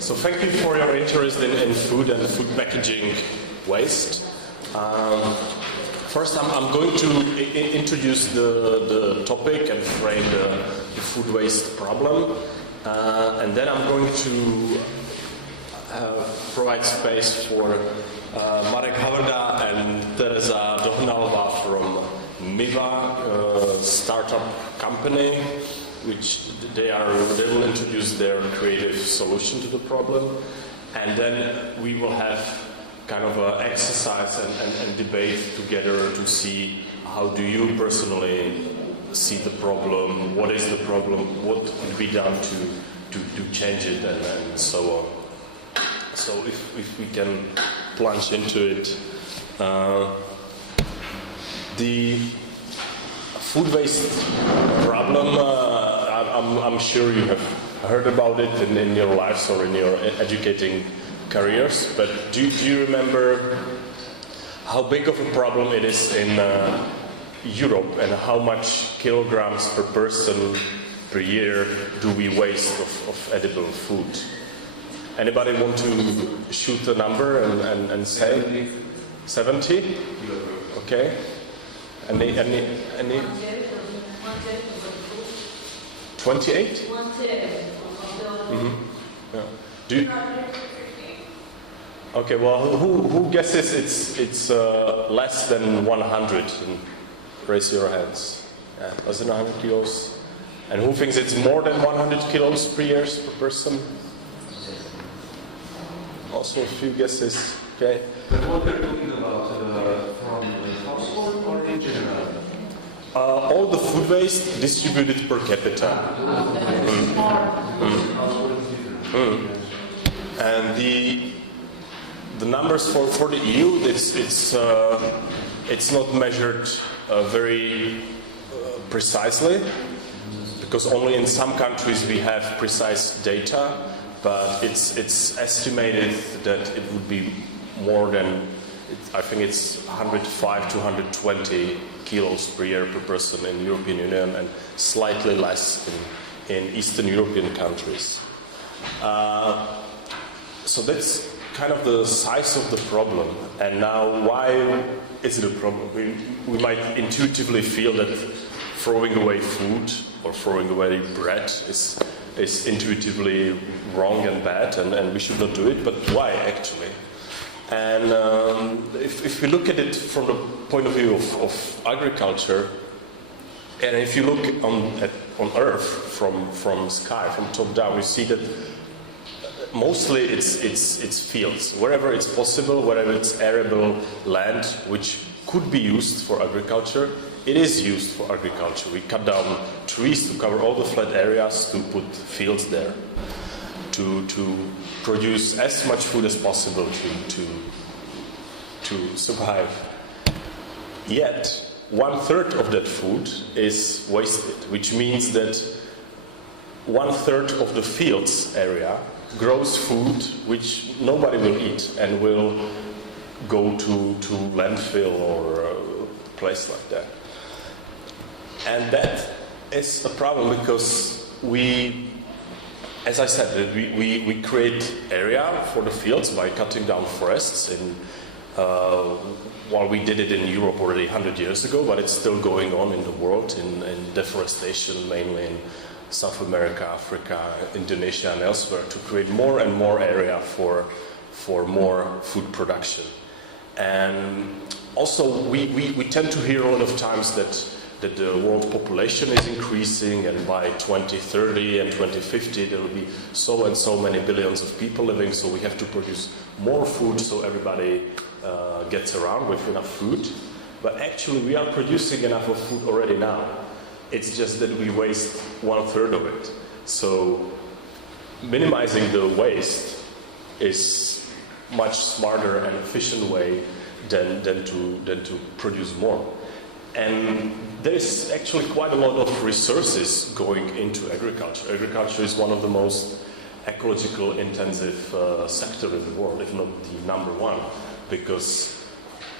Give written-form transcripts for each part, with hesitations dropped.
So thank you for your interest in food and food packaging waste. First, I'm going to introduce the topic and frame the food waste problem. And then I'm going to provide space for Marek, Havrda and Tereza Dohnalova from MiWa, startup company, which they will introduce their creative solution to the problem. And then we will have kind of an exercise and debate together to see how do you personally see the problem, what is the problem, what could be done to change it, and so on. So if we can plunge into it. The food waste problem, I'm sure you have heard about it in your lives or in your educating careers, but do you remember how big of a problem it is in Europe and how much kilograms per person per year do we waste of edible food? Anybody want to shoot a number and say? 70? Okay. Any 28? Mm-hmm. Yeah. Do you, okay, well, who guesses it's less than 100? Raise your hands. Yeah, less than 100 kilos. And who thinks it's more than 100 kilos per year per person? Also a few guesses. Okay. But what we're talking about from the household or in general? All the food waste distributed per capita. And the numbers for the EU, it's not measured very precisely, because only in some countries we have precise data, but it's estimated that it would be more than, I think it's 105 to 120 kilos per year per person in the European Union, and slightly less in Eastern European countries. So that's kind of the size of the problem. And now, why is it a problem? We might intuitively feel that throwing away food or throwing away bread is intuitively wrong and bad, and we should not do it. But why, actually? And if we look at it from the point of view of agriculture, and if you look on Earth from sky, from top down, we see that mostly it's fields. Wherever it's possible, wherever it's arable land, which could be used for agriculture, it is used for agriculture. We cut down trees to cover all the flat areas to put fields there, to produce as much food as possible to survive. Yet, 1/3 of that food is wasted, which means that 1/3 of the fields area grows food which nobody will eat and will go to landfill or a place like that. And that is a problem because as I said, we create area for the fields by cutting down forests. While we did it in Europe already 100 years ago, but it's still going on in the world in deforestation, mainly in South America, Africa, Indonesia, and elsewhere, to create more and more area for more food production. And also, we tend to hear a lot of times that the world population is increasing, and by 2030 and 2050 there will be so and so many billions of people living, so we have to produce more food so everybody gets around with enough food. But actually we are producing enough of food already now. It's just that we waste 1/3 of it. So minimizing the waste is much smarter and efficient way than to produce more. And there's actually quite a lot of resources going into agriculture. Agriculture is one of the most ecological intensive sector in the world, if not the number one, because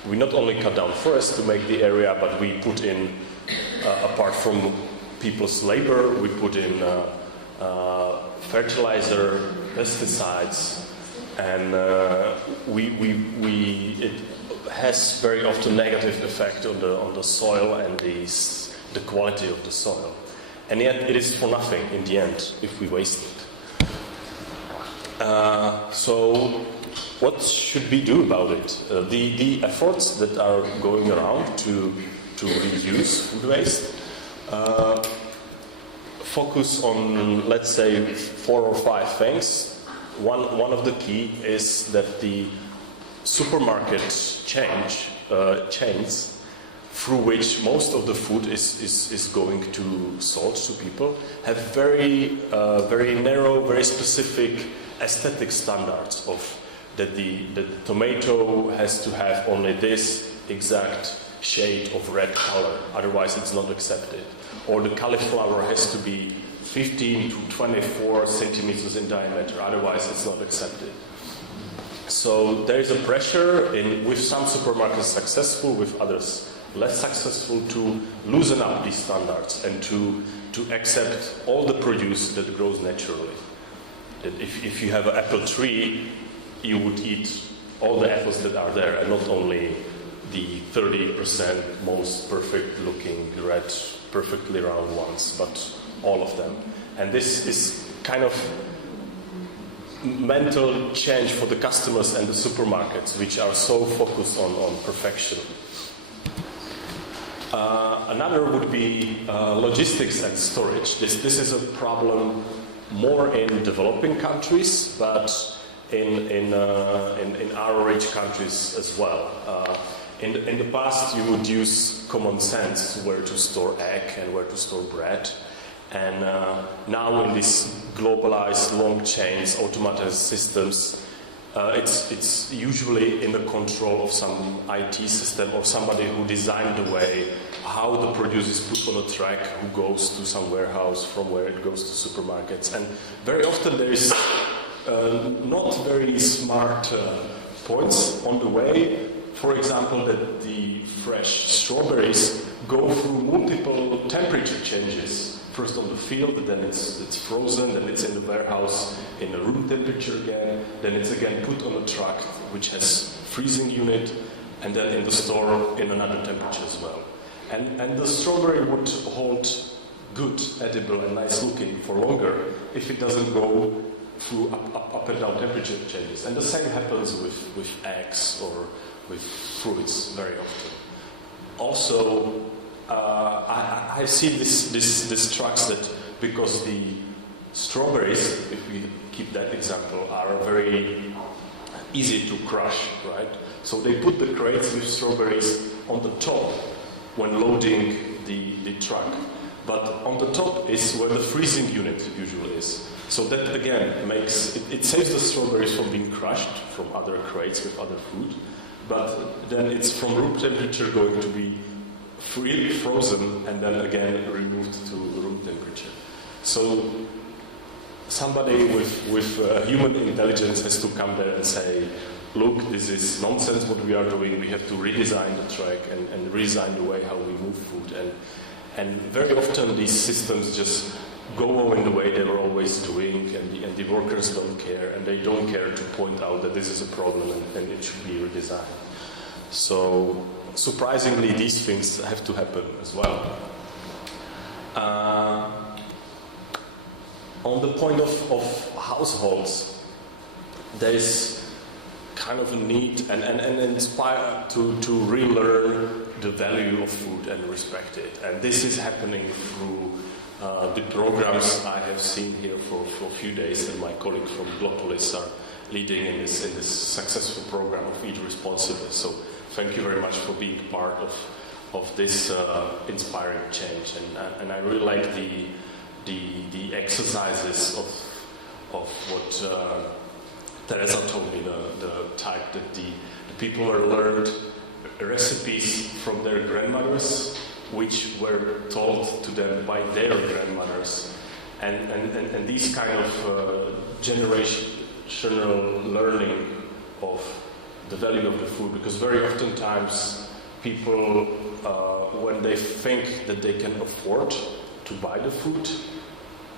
we not only cut down forests to make the area, but we put in, apart from people's labor, we put in fertilizer, pesticides, and it has very often negative effect on the soil and the quality of the soil. And yet it is for nothing in the end if we waste it. So what should we do about it? The efforts that are going around to reduce food waste focus on, let's say, 4 or 5 things. One of the key is that the supermarket chains through which most of the food is going to sold to people have very narrow, very specific aesthetic standards of that the tomato has to have only this exact shade of red color, otherwise it's not accepted. Or the cauliflower has to be 15 to 24 centimeters in diameter, otherwise it's not accepted. So there is a pressure with some supermarkets successful, with others less successful, to loosen up these standards and to accept all the produce that grows naturally. That if you have an apple tree, you would eat all the apples that are there and not only the 30% most perfect looking red, perfectly round ones, but all of them. And this is kind of mental change for the customers and the supermarkets, which are so focused on perfection. Another would be logistics and storage. This is a problem more in developing countries, but in our rich countries as well. In the past, you would use common sense where to store egg and where to store bread. And now in these globalized long chains, automated systems, it's usually in the control of some IT system or somebody who designed the way how the produce is put on a track, who goes to some warehouse, from where it goes to supermarkets. And very often there is not very smart points on the way. For example, that the fresh strawberries go through multiple temperature changes. First on the field, then it's frozen, then it's in the warehouse in a room temperature again, then it's again put on a truck which has freezing unit, and then in the store in another temperature as well. And the strawberry would hold good, edible and nice looking for longer if it doesn't go through up and down temperature changes. And the same happens with eggs or with fruits very often. Also, I see these trucks that, because the strawberries, if we keep that example, are very easy to crush, right? So they put the crates with strawberries on the top when loading the truck. But on the top is where the freezing unit usually is. So that again makes, it saves the strawberries from being crushed from other crates with other food. But then it's from room temperature going to be freely frozen and then again removed to room temperature. So somebody with human intelligence has to come there and say, look, this is nonsense what we are doing, we have to redesign the track and redesign the way how we move food. And very often these systems just go on in the way they were always doing, and the workers don't care, and they don't care to point out that this is a problem and it should be redesigned. So surprisingly, these things have to happen as well. On the point of households, there is kind of a need and inspire to relearn the value of food and respect it. And this is happening through the programs I have seen here for a few days, and my colleagues from Glopolis are leading in this successful program of Eat Responsibly. So thank you very much for being part of this inspiring change. And I really like the exercises of what Tereza told me, the type that the people are learned recipes from their grandmothers, which were told to them by their grandmothers, and these kind of generational learning of the value of the food, because very oftentimes people, when they think that they can afford to buy the food,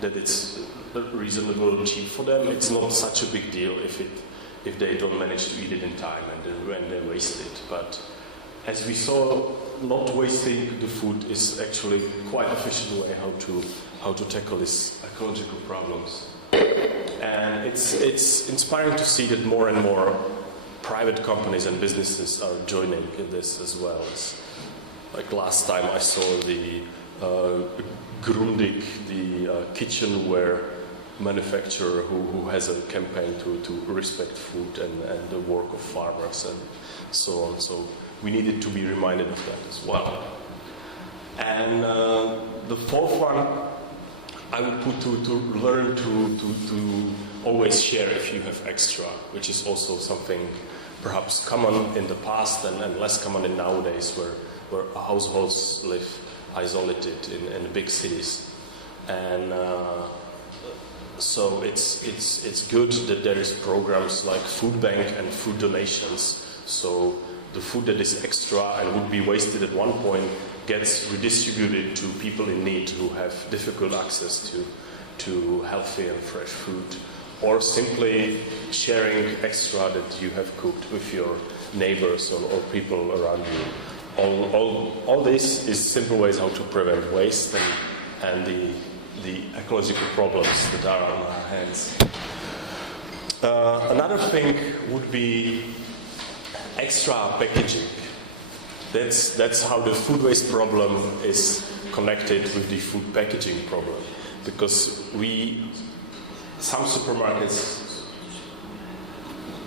that it's reasonably cheap for them. It's not such a big deal if they don't manage to eat it in time and they waste it. But as we saw, not wasting the food is actually quite an efficient way how to tackle these ecological problems. And it's inspiring to see that more and more private companies and businesses are joining in this as well. Like last time I saw the Grundig, the kitchenware manufacturer who has a campaign to respect food and the work of farmers and so on. So we needed to be reminded of that as well. And the fourth one I would put to learn to always share if you have extra, which is also something perhaps common in the past and less common in nowadays where households live isolated in big cities. And so it's good that there is programs like food bank and food donations. So the food that is extra and would be wasted at one point gets redistributed to people in need who have difficult access to healthy and fresh food, or simply sharing extra that you have cooked with your neighbors or people around you. All this is simple ways how to prevent waste and the ecological problems that are on our hands. Another thing would be extra packaging. That's how the food waste problem is connected with the food packaging problem, because some supermarkets,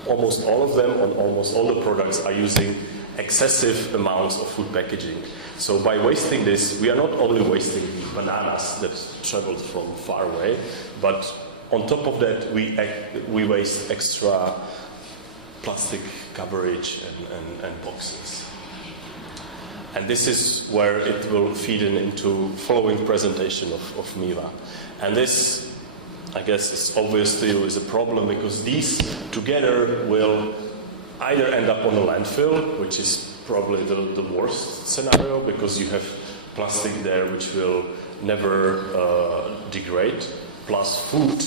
almost all of them on almost all the products are using excessive amounts of food packaging. So by wasting this, we are not only wasting bananas that traveled from far away, but on top of that, we waste extra plastic coverage and boxes. And this is where it will feed into following presentation of MiWa. And this, I guess, is obvious to you is a problem, because these together will either end up on a landfill, which is probably the worst scenario, because you have plastic there which will never degrade, plus food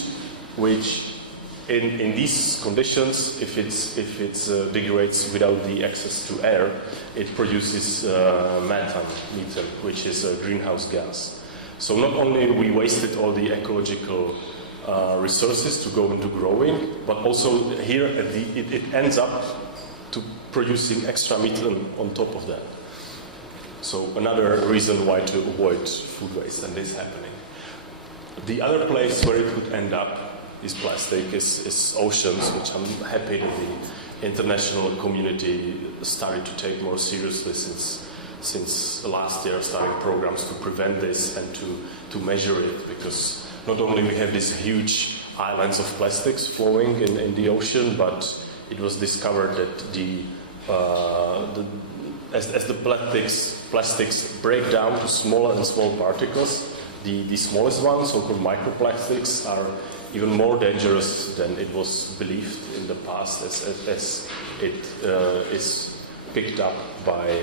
which in these conditions, if it degrades without the access to air, it produces methane, which is a greenhouse gas. So not only we wasted all the ecological resources to go into growing, but also here it ends up to producing extra methane on top of that. So another reason why to avoid food waste and this happening. The other place where it would end up is plastic, is oceans, which I'm happy that the international community started to take more seriously since last year, starting programs to prevent this and to measure it, because not only we have these huge islands of plastics flowing in the ocean, but it was discovered that as the plastics break down to smaller and smaller particles, the smallest ones, so-called microplastics, are even more dangerous than it was believed in the past, as it is picked up by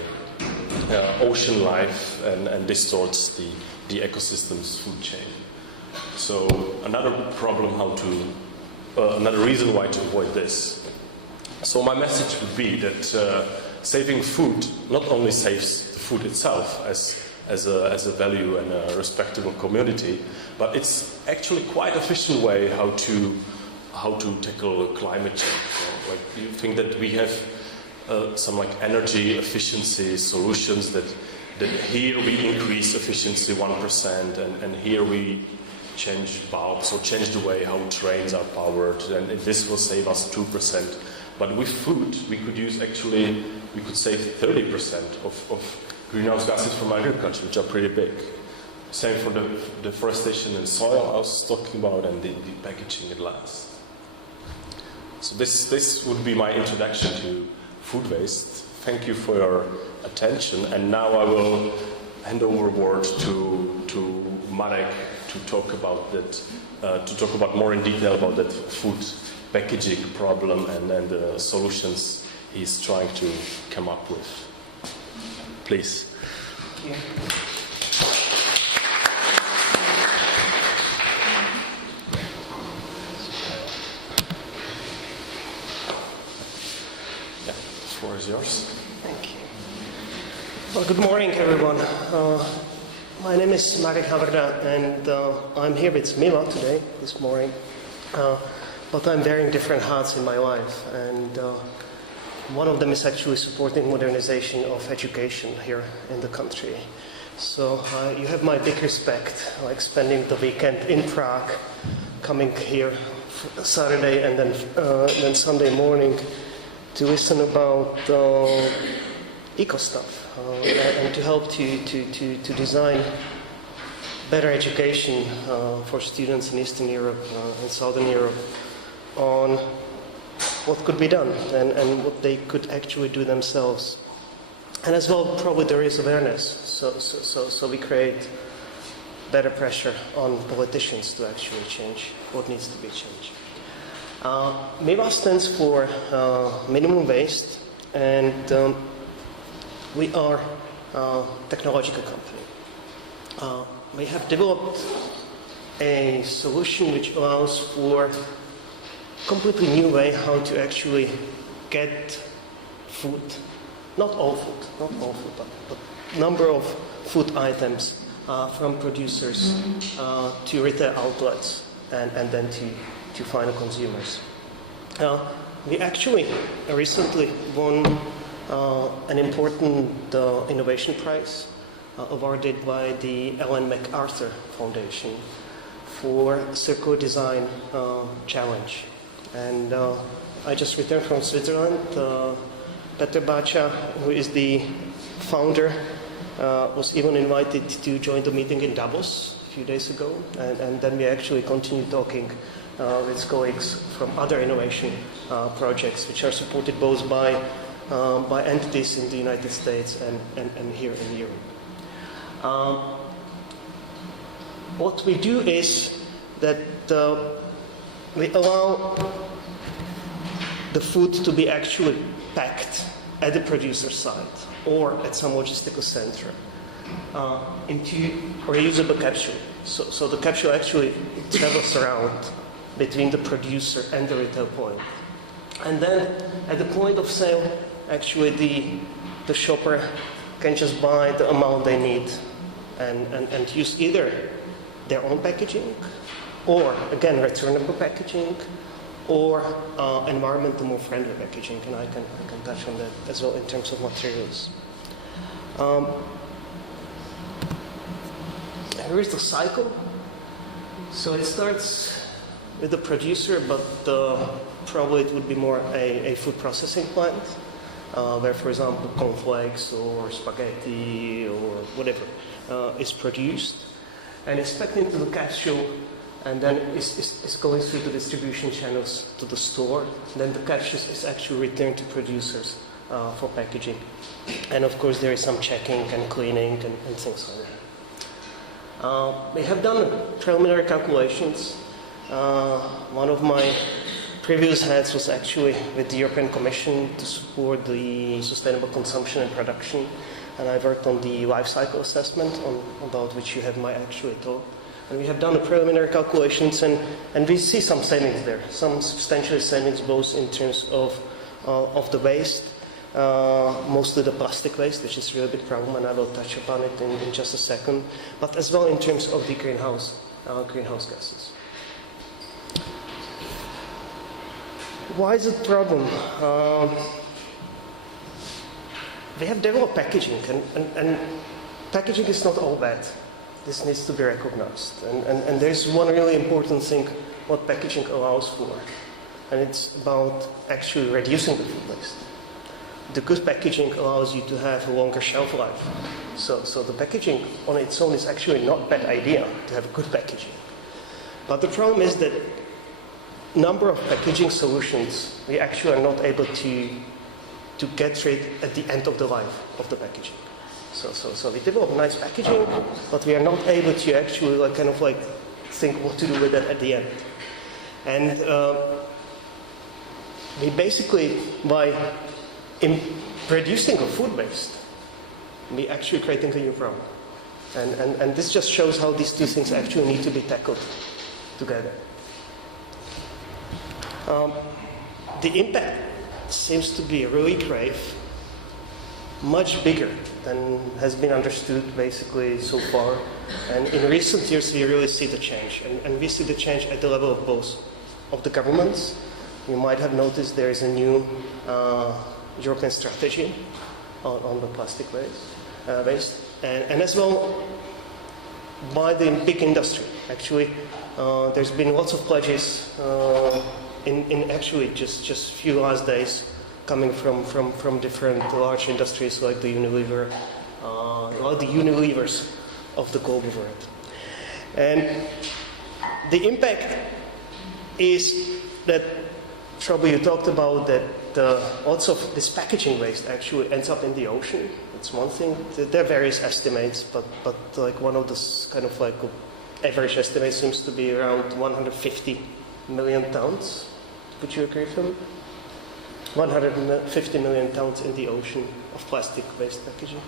ocean life and distorts the ecosystem's food chain. So another problem another reason why to avoid this. So my message would be that saving food not only saves the food itself as a value and a respectable community, but it's actually quite an efficient way how to tackle climate change. So, like, you think that we have some energy efficiency solutions that here we increase efficiency 1% and here we change bulbs or change the way how trains are powered, and this will save us 2%. But with food, we could save 30% of greenhouse gases from agriculture, which are pretty big. Same for the deforestation and soil I was talking about, and the packaging at last. So this would be my introduction to food waste. Thank you for your attention, and now I will hand over word to Marek to talk about more in detail about that food packaging problem and the solutions he's trying to come up with. Please. floor is yours. Thank you. Well, good morning, everyone. My name is Marek Havrda, and I'm here with MiWa today, this morning. But I'm wearing different hats in my life, and one of them is actually supporting modernization of education here in the country. So you have my big respect, like spending the weekend in Prague, coming here Saturday and then Sunday morning to listen about eco stuff and to help to design better education for students in Eastern Europe and Southern Europe on what could be done and what they could actually do themselves. And as well, probably there is awareness, so we create better pressure on politicians to actually change what needs to be changed. MiWa stands for minimum waste, and we are a technological company. We have developed a solution which allows for a completely new way how to actually get food, not all food, but number of food items from producers to retail outlets and then to final consumers. We actually recently won an important innovation prize awarded by the Ellen MacArthur Foundation for Circular Design Challenge. And I just returned from Switzerland. Petr Bacha, who is the founder, was even invited to join the meeting in Davos a few days ago, and then we actually continued talking with colleagues from other innovation projects, which are supported both by entities in the United States and here in Europe. What we do is that we allow the food to be actually packed at the producer site or at some logistical center into reusable capsule. So the capsule actually travels around between the producer and the retail point. And then at the point of sale, actually the shopper can just buy the amount they need and use either their own packaging or, again, returnable packaging or environmentally more friendly packaging, and I can touch on that as well in terms of materials. Here is the cycle. So it starts with the producer, but probably it would be more a food processing plant, where, for example, cornflakes or spaghetti or whatever is produced, and it's packed into the capsule, and then it's going through the distribution channels to the store. Then the capsule is actually returned to producers for packaging. And of course, there is some checking and cleaning and things like that. We have done preliminary calculations. One of my previous heads was actually with the European Commission to support the sustainable consumption and production. And I worked on the life cycle assessment about which you have my actual talk. And we have done the preliminary calculations, and we see some savings there, some substantial savings both in terms of the waste, mostly the plastic waste, which is a really big problem, and I will touch upon it in just a second, but as well in terms of the greenhouse gases. Why is it a problem? We have developed packaging, and packaging is not all bad. This needs to be recognized. And there's one really important thing what packaging allows for, and it's about actually reducing the food waste. The good packaging allows you to have a longer shelf life. So the packaging on its own is actually not a bad idea to have good packaging. But the problem is that number of packaging solutions, we actually are not able to get rid at the end of the life of the packaging. So we develop nice packaging, but we are not able to actually think what to do with that at the end. And we basically, by reducing the food waste, we actually creating a new problem. And this just shows how these two things actually need to be tackled together. The impact seems to be really grave, much bigger than has been understood basically so far. And in recent years, we really see the change. And we see the change at the level of both of the governments. You might have noticed there is a new European strategy on the plastic waste. And as well by the big industry. Actually, there's been lots of pledges in actually just a few last days coming from different large industries like the Unilever, like the Unilevers of the global world. And the impact is that probably you talked about that lots of this packaging waste actually ends up in the ocean. It's one thing. There are various estimates, but like one of the kind of like average estimate seems to be around 150 million tons. Would you agree, Philip? 150 million tons in the ocean of plastic waste packaging.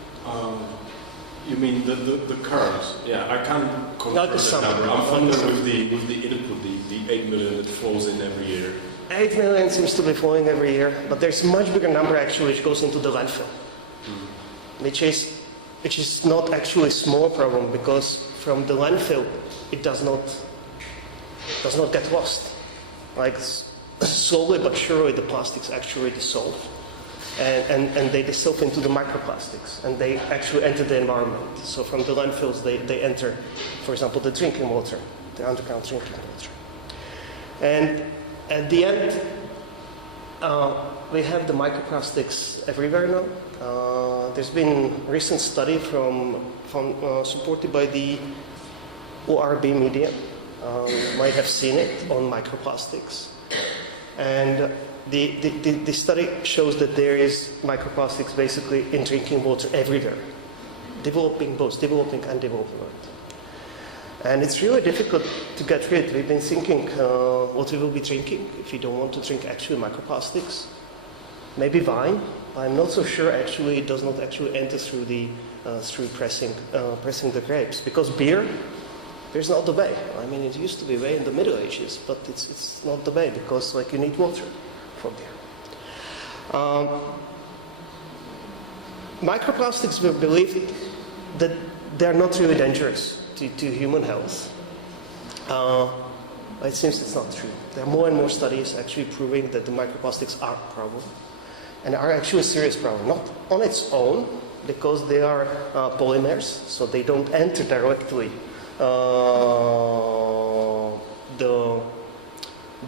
You mean the current? Yeah, I can't confirm that number. I'm familiar with the input, the 8 million that flows in every year. 8 million seems to be flowing every year, but there's a much bigger number actually which goes into the landfill, which is not actually a small problem, because from the landfill it does not get lost. Like slowly but surely the plastics actually dissolve, and they dissolve into the microplastics, and they actually enter the environment. So from the landfills they enter, for example, the drinking water, the underground drinking water. And at the end, we have the microplastics everywhere now. There's been a recent study supported by the ORB media. You might have seen it on microplastics. And the study shows that there is microplastics basically in drinking water everywhere, both developing and developing world. And it's really difficult to get rid. We've been thinking what we will be drinking if we don't want to drink actually microplastics. Maybe wine. I'm not so sure actually it does not actually enter through pressing the grapes, because beer, there's not the way. I mean, it used to be way in the Middle Ages, but it's not the way, because like you need water for beer. Microplastics, we believe that they're not really dangerous to human health. It seems it's not true. There are more and more studies actually proving that the microplastics are a problem, and are actually a serious problem. Not on its own, because they are polymers, so they don't enter directly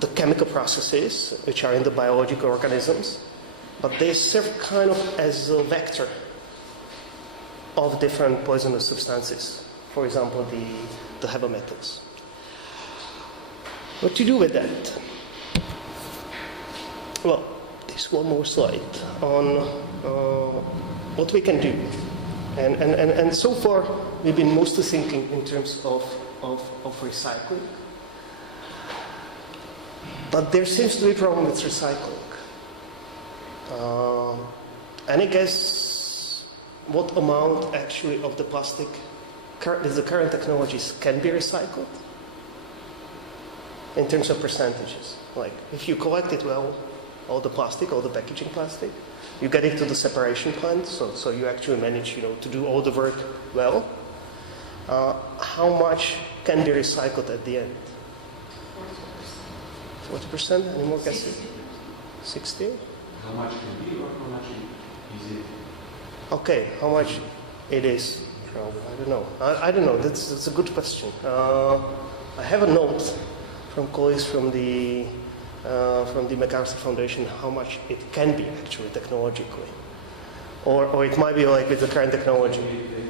the chemical processes which are in the biological organisms, but they serve kind of as a vector of different poisonous substances. For example, the heavy metals. What to do with that? Well, there's one more slide on what we can do. And so far, we've been mostly thinking in terms of recycling. But there seems to be a problem with recycling. Any guess what amount actually of the plastic with the current technologies can be recycled? In terms of percentages. Like, if you collect it well, all the plastic, all the packaging plastic, you get it to the separation plant, so you actually manage, to do all the work well. How much can be recycled at the end? 40%? Any more guesses? 60? How much can be, or how much is it? Okay, how much it is? I don't know. I don't know. That's a good question. I have a note from colleagues from the MacArthur Foundation how much it can be actually technologically, or it might be like with the current technology. Okay.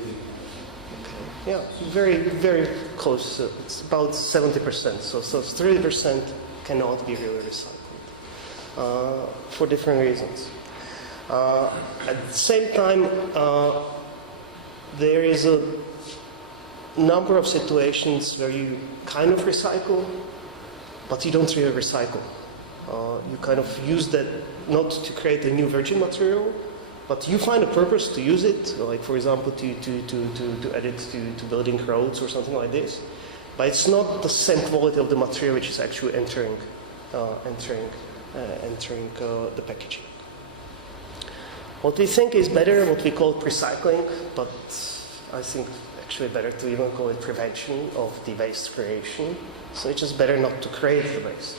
Yeah, very very close. It's about 70%. So 30% cannot be really recycled for different reasons. At the same time, there is a number of situations where you kind of recycle, but you don't really recycle. You kind of use that not to create a new virgin material, but you find a purpose to use it, like for example to add it to building roads or something like this. But it's not the same quality of the material which is actually entering entering the packaging. What we think is better, what we call recycling, but I think actually better to even call it prevention of the waste creation. So it's just better not to create the waste.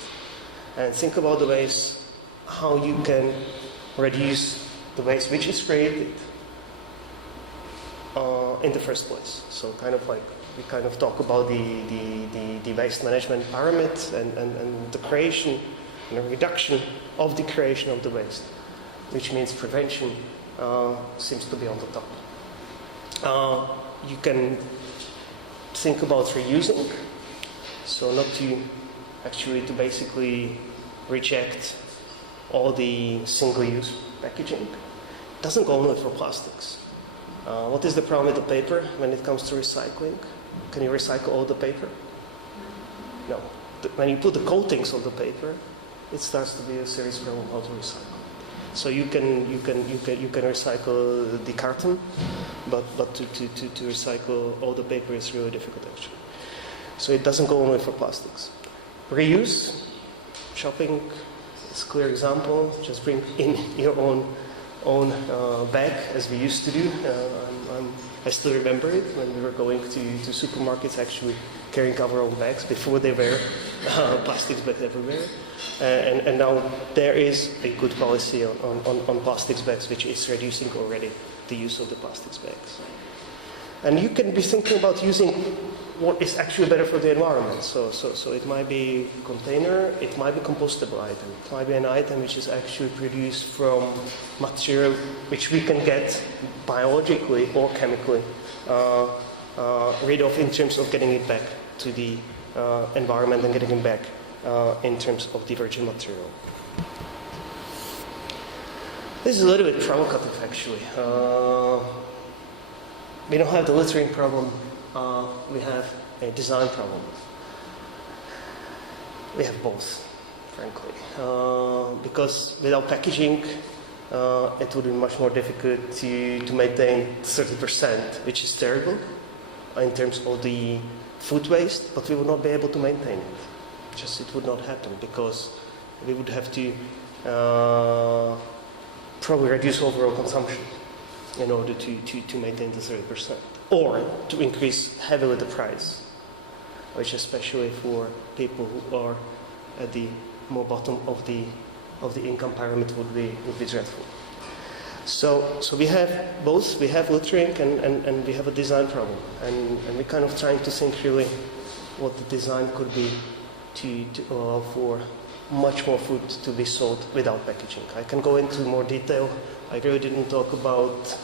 And think about the ways, how you can reduce the waste which is created in the first place. So kind of like we kind of talk about the waste management pyramid and the creation and the reduction of the creation of the waste, which means prevention seems to be on the top. You can think about reusing, so not to actually to basically reject all the single-use packaging. It doesn't go only for plastics. What is the problem with the paper when it comes to recycling? Can you recycle all the paper? No. When you put the coatings on the paper, it starts to be a serious problem how to recycle. So you can recycle the carton, but to recycle all the paper is really difficult actually. So it doesn't go only for plastics. Reuse, shopping is a clear example. Just bring in your own bag as we used to do. I still remember it when we were going to supermarkets actually carrying our own bags before they were plastics bags everywhere. And now there is a good policy on plastics bags which is reducing already the use of the plastics bags. And you can be thinking about using what is actually better for the environment. So it might be a container, it might be a compostable item, it might be an item which is actually produced from material which we can get biologically or chemically rid of in terms of getting it back to the environment and getting it back in terms of the virgin material. This is a little bit provocative actually. We don't have the littering problem, we have a design problem. We have both, frankly. Because without packaging, it would be much more difficult to maintain 30%, which is terrible in terms of the food waste, but we would not be able to maintain it. Just it would not happen because we would have to probably reduce overall consumption in order to maintain the 30%, or to increase heavily the price, which especially for people who are at the more bottom of the income pyramid would be dreadful. So we have both. We have littering and we have a design problem, and we're kind of trying to think really what the design could be to allow for much more food to be sold without packaging. I can go into more detail. I really didn't talk about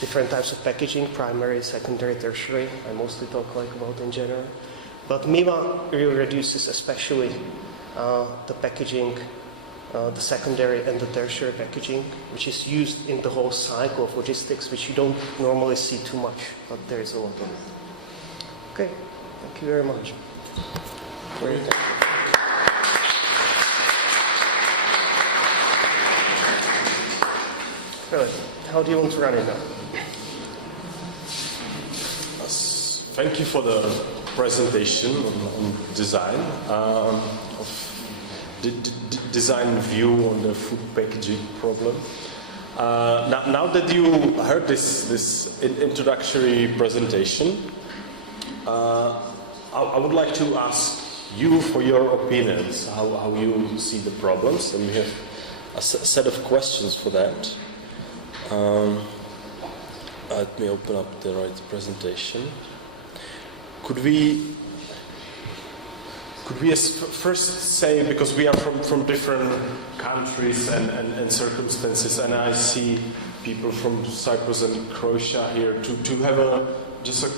different types of packaging, primary, secondary, tertiary. I mostly talk about in general. But MiWa really reduces especially the packaging, the secondary and the tertiary packaging, which is used in the whole cycle of logistics, which you don't normally see too much, but there is a lot of it. Okay, thank you very much. Really, how do you want to run it now? Thank you for the presentation on design, design view on the food packaging problem. Now that you heard this introductory presentation, I would like to ask you for your opinions, how you see the problems, and we have a set of questions for that. Let me open up the right presentation. Could we first say, because we are from different countries and circumstances, and I see people from Cyprus and Croatia here, to have just a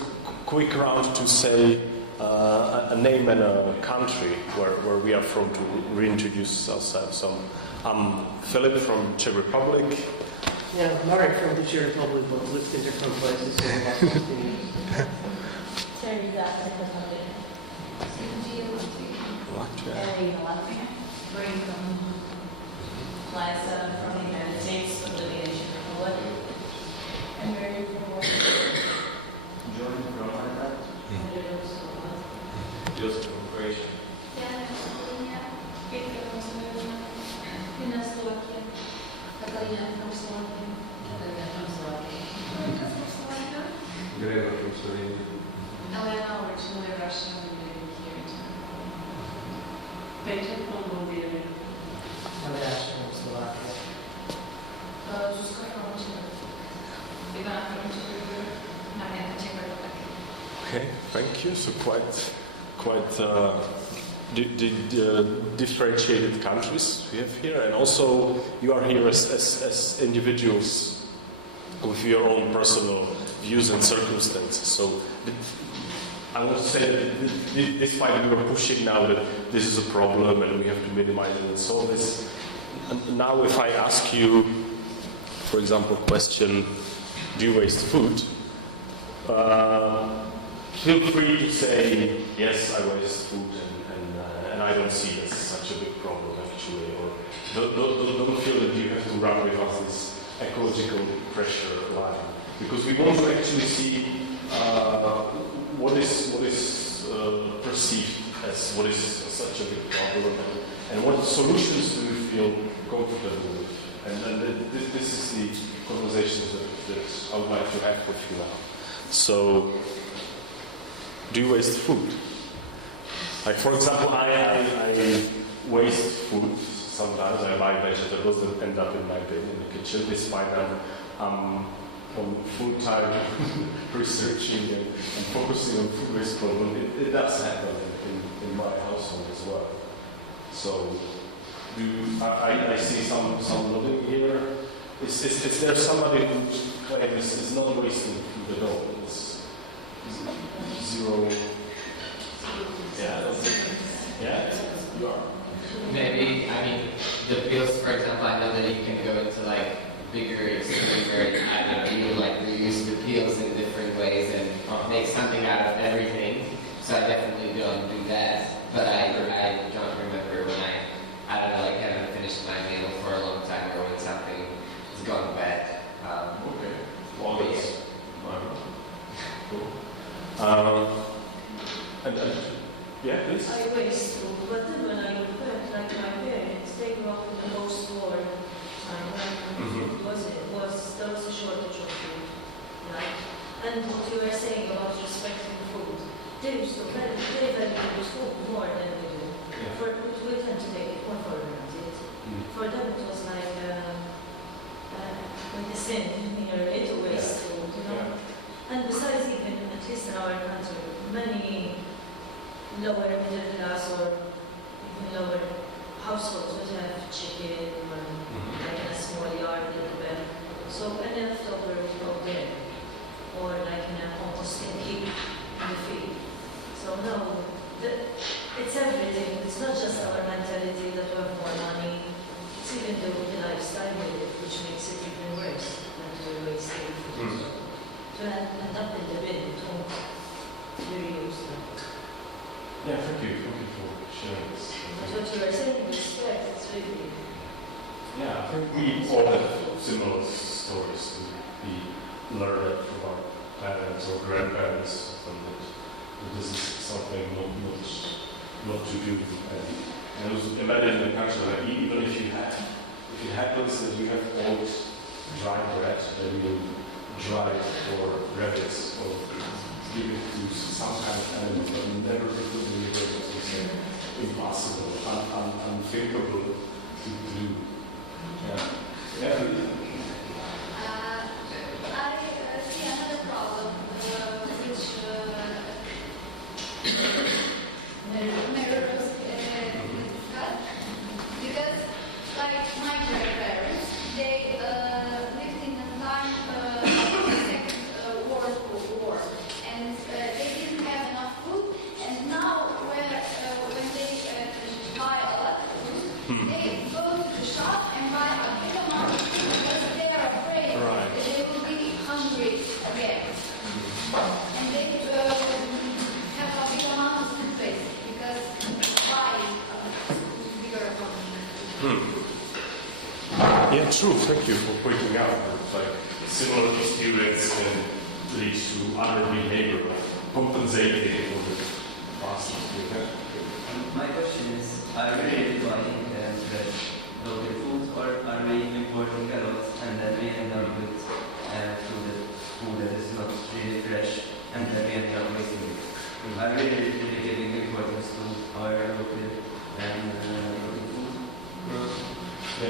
quick round to say a name and a country where we are from, to reintroduce ourselves. So I'm Filip from Czech Republic. Yeah, Marek from the Czech Republic, but lived in different places for about 15 years. Tereza, Czech Republic. Latvia. Bring from class from the United States, from the Czech Republic. And where are you from? Jordan from Canada. Joseph from Croatia. Yeah, Catalina from Slovakia. Catalina from Slovakia. Monica from Slovakia. Grega from Slovenia. Elena, originally Russian, and living here in Czechia. Petra from Bulgaria. Andreas from Slovakia. Zuzka from Czechia. Ivana from Czechia. Maria from Czech Republic. Okay, thank you. So quite differentiated countries we have here, and also you are here as individuals with your own personal views and circumstances. So I want to say that despite we were pushing now that this is a problem and we have to minimize it and solve this, and now if I ask you, for example, question, do you waste food? Feel free to say, yes, I waste food and I don't see this as such a big problem actually, or don't feel that you have to run with us this ecological pressure line, because we want to actually see what is perceived as what is such a big problem and what solutions do we feel comfortable with. And this is the conversation that I would like to have with you now. So, do you waste food? Like, for example, I waste food sometimes. I buy vegetables that end up in my bin in the kitchen, despite I'm on full-time researching and focusing on food waste problem. It does happen in my household as well. So, I see some nodding here. Is there somebody who claims is not wasting food at all? It's zero. Yeah, you are. Maybe, I mean, the pills, for example, I know that you can go into like bigger extremes where, I don't know, you like reuse the pills in different ways and make something out of everything. So I definitely don't do that. But I don't remember when I don't know, like haven't finished my meal for a long time or when something has gone bad. Okay. Well, that's cool. Yeah, please. I waste food, but then when I look back, like my parents, they grew up in the post-war time when food there was a shortage of food, right? And what you were saying about respecting food, they used to very use food more than we do. Yeah. We tend to take it more for granted. For them it was like a sin nearly to waste food, you know. Yeah. And besides, even at least in our country, many lower middle class or even lower households would have chicken or like in a small yard a little bit. So a leftover would go there. Or like in a composting heap in the field. So no, it's everything. It's not just our mentality that we have more money. It's even the lifestyle with it, which makes it even worse than to waste food. To end up in the bin, to reuse them. Yeah, thank you for sharing this. But what you were saying, respect, it's really... Yeah, I think we all have similar stories. We learned it from our parents or grandparents, and that this is something not to do. And I was imagining the country that even if it happens that you have old dry bread that you dry it for rabbits or give it to some kind of animal, but never really rabbits. It's impossible, unthinkable to do. Yeah. I see another problem which mirrors discussed, because like my grandparents, they lived in the time of the Second World War, and they didn't have enough food, and now when they buy a lot of food, they go to the shop and buy a big amount of food because they are afraid that they will be hungry again. And they have a big amount of food waste because buying a bigger amount. Yeah, true. Thank you for pointing out that like similar experience can lead to other behavior, like compensating for the past. My question is, I really like that local foods are really important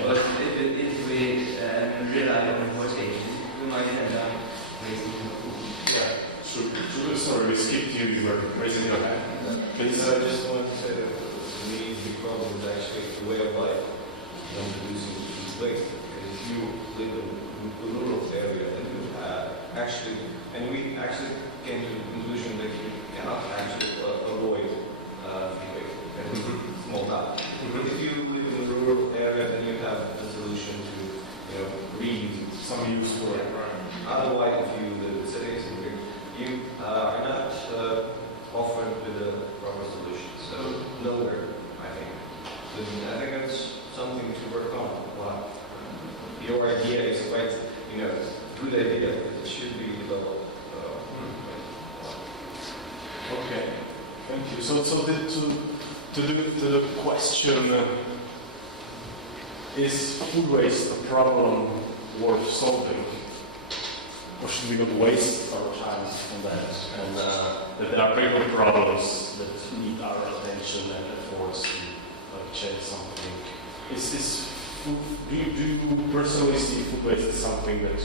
But if we rely on importation, we might end up wasting food. Yeah. Sorry, we skipped you. You were raising your hand. Please. I just want to say that for me, the problem is actually the way of life, not reducing food waste. Because if you live in a rural area, then you actually, and we actually came to the conclusion that you cannot actually avoid food waste. And it's a small town. If you live in a rural area, then you have the solution to, reuse Some use for it. Otherwise, if you live in cities, you are not offered with a proper solution. So nowhere, I think. I think that's something to work on. Wow. Your idea is quite, good idea. It should be developed. Okay, thank you. So to the question, is food waste a problem worth solving? Or should we not waste our time on that? And that there are bigger problems that need our attention and efforts to change something. Do you personally see food waste as something that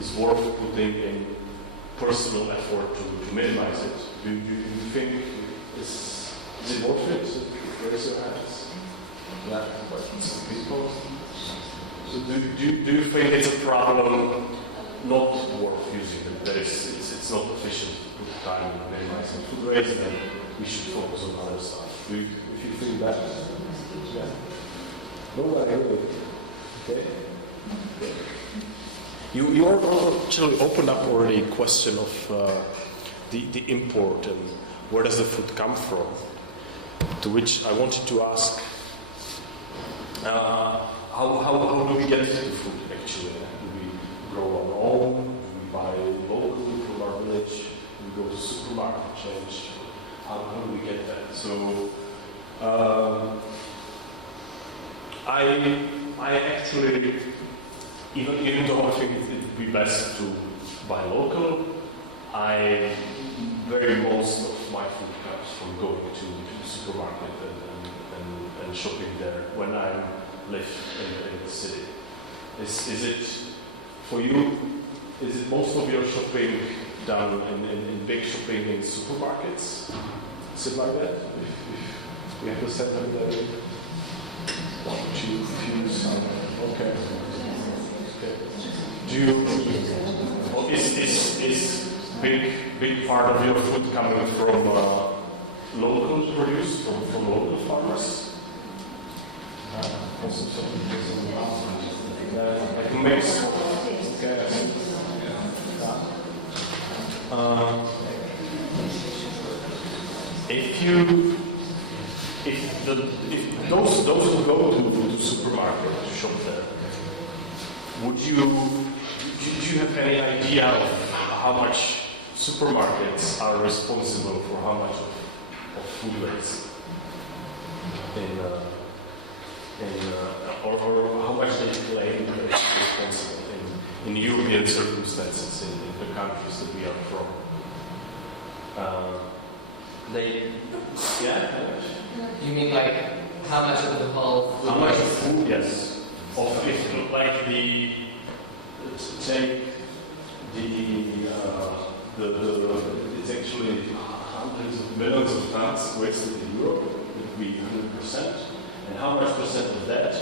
is worth putting in personal effort to minimize it? Do you think is it worth it? Raise your hands. Yeah, some people. So do you think it's a problem not worth using it? That it's not efficient to put time in minimizing food waste, then we should focus on other stuff. If you think that, yeah. Nobody really. Okay. You actually opened up already a question of the import and where does the food come from? To which I wanted to ask, how do we get the food actually? Do we grow our own? Do we buy locally from our village? Do we go to supermarket change? How do we get that? So I actually, even though I think it would be best to buy local, most of my food comes from going to the supermarket and shopping there when I live in the city. Is it, for you, is it most of your shopping done in big shopping in supermarkets? Is it like that? If we have to set them there? Okay. Do you, is big part of your food coming from local produce, from local farmers? Like a mix. Okay. If those who go to the supermarket to shop there, do you have any idea of how much supermarkets are responsible for how much of food waste or how much they claim that it's responsible in European circumstances in the countries that we are from? You mean like how much of the whole? How much of food? Yes. Of it, like it's actually hundreds of millions of tons wasted in Europe. It would be 100%. And how much percent of that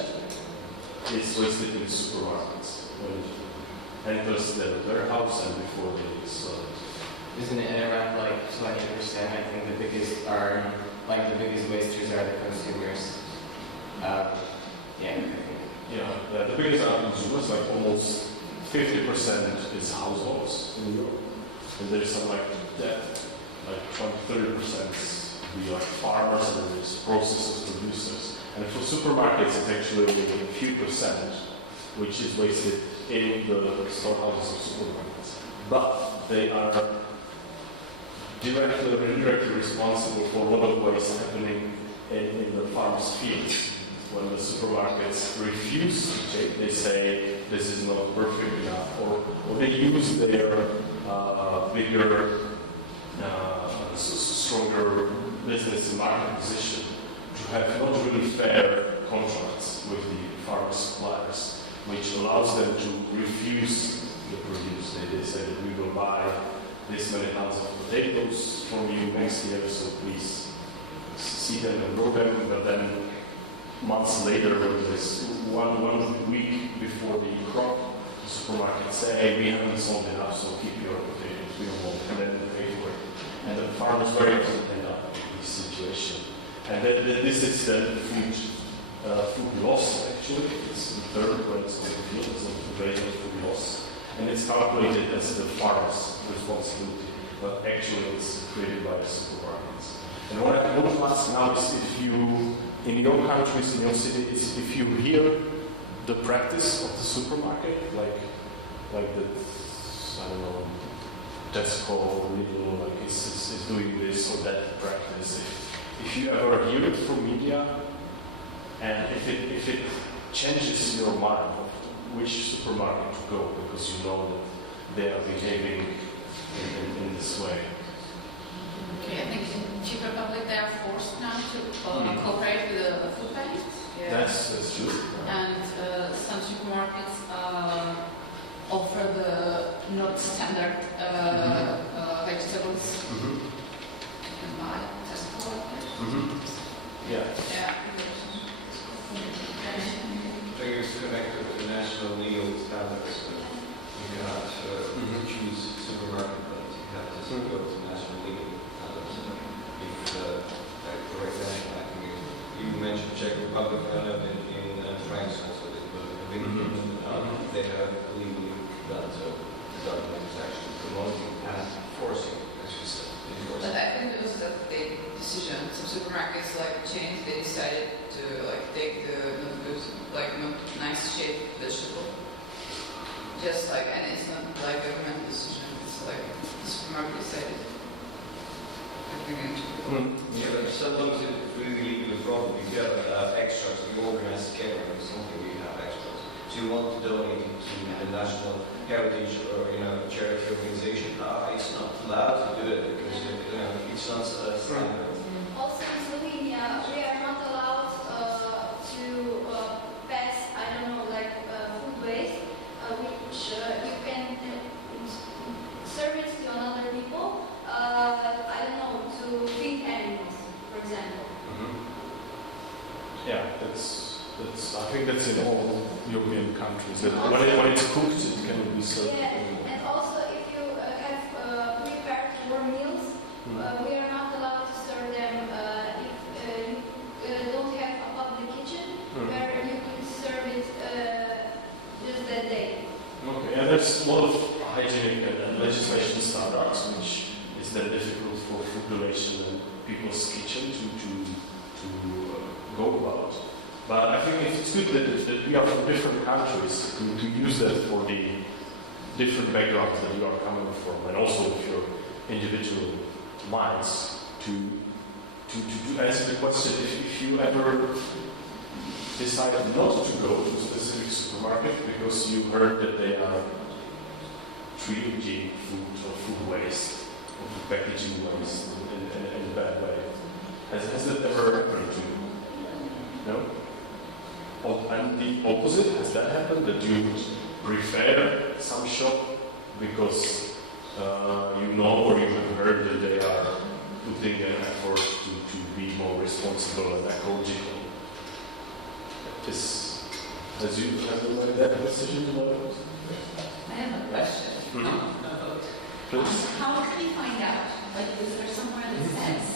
is wasted in supermarkets when it enters the warehouse and before it is sold? Isn't it around like 20%? I think the biggest wasters are the consumers. The biggest are consumers, like almost 50% is households in Europe. And there's some like 20-30% be like farmers and there's processors, producers. And for supermarkets, it's actually only a few percent which is wasted in the storehouses of supermarkets. But they are directly or indirectly responsible for a lot of waste happening in the farmers' fields. When the supermarkets refuse to take, they say this is not perfect enough, or they use their bigger, stronger business and market position to have not really fair contracts with the farmer suppliers, which allows them to refuse the produce. They say that we will buy this many tons of potatoes from you next year, so please see them and grow them. But then months later, this one week before the crop, the supermarkets say, hey, we haven't sold enough, so keep your potatoes, we don't want it, and then they pay for it. And the farmers very often end up in this situation. And this is the food loss, actually. It's the third when it's on the field, it's the rate of food loss. And it's calculated as the farmer's responsibility, but actually it's created by the supermarkets. And what I want to ask now is if you, in your countries, in your city, is if you hear the practice of the supermarket, like the, I don't know, Tesco, Lidl, like is doing this or that practice. If you ever hear it from media, and if it changes your mind of which supermarket to go, because you know that they are behaving in this way. Okay, I think in Czech Republic they are forced now to cooperate with the food banks. Yeah. That's true. And some supermarkets offer the not standard vegetables. Mm-hmm. You can buy Tesco. Mm-hmm. Yeah. Yeah. So it's connected to national legal standards. You cannot choose supermarket, but you have to go to national legal standards. If, like, for example, I think you mentioned Czech Republic, I know that in France also they have legally done so. The government is actually promoting and forcing, as you said. But I think it was a decision. Some supermarkets, like chains, they decided to take the not nice shaped vegetable. Just and it's not like a government decision. It's like the supermarket decided. Yeah, but sometimes it's really legally a problem. If you have extras, you organize catering or something, you have extras. So you want to donate it to the national heritage or charity organization. It's not allowed to do it because it's not standard. Also in Slovenia, we are not allowed to pass, food waste, which you can serve it to another people, to feed animals, for example. Mm-hmm. Yeah, that's. I think that's in all European countries. That when it's cooked, it can be served. Yeah, and also if you have prepared more meals, we are not allowed to serve them if you don't have a public kitchen where you can serve it just that day. Okay, and there's a lot of hygienic and legislation standards, which is then difficult for food donation and people's kitchen to go about. But I think it's good that we are from different countries to use that for the different backgrounds that you are coming from, and also with your individual minds to answer the question. If you ever decide not to go to a specific supermarket because you heard that they are treating food or food waste or food packaging waste in a bad way, has that ever happened to you? No? And the opposite, has that happened? That you would prefer some shop because you know or you have heard that they are putting an effort to be more responsible and ecological? Have you made that decision? I have a question. Please. How can you find out? Is there somewhere that says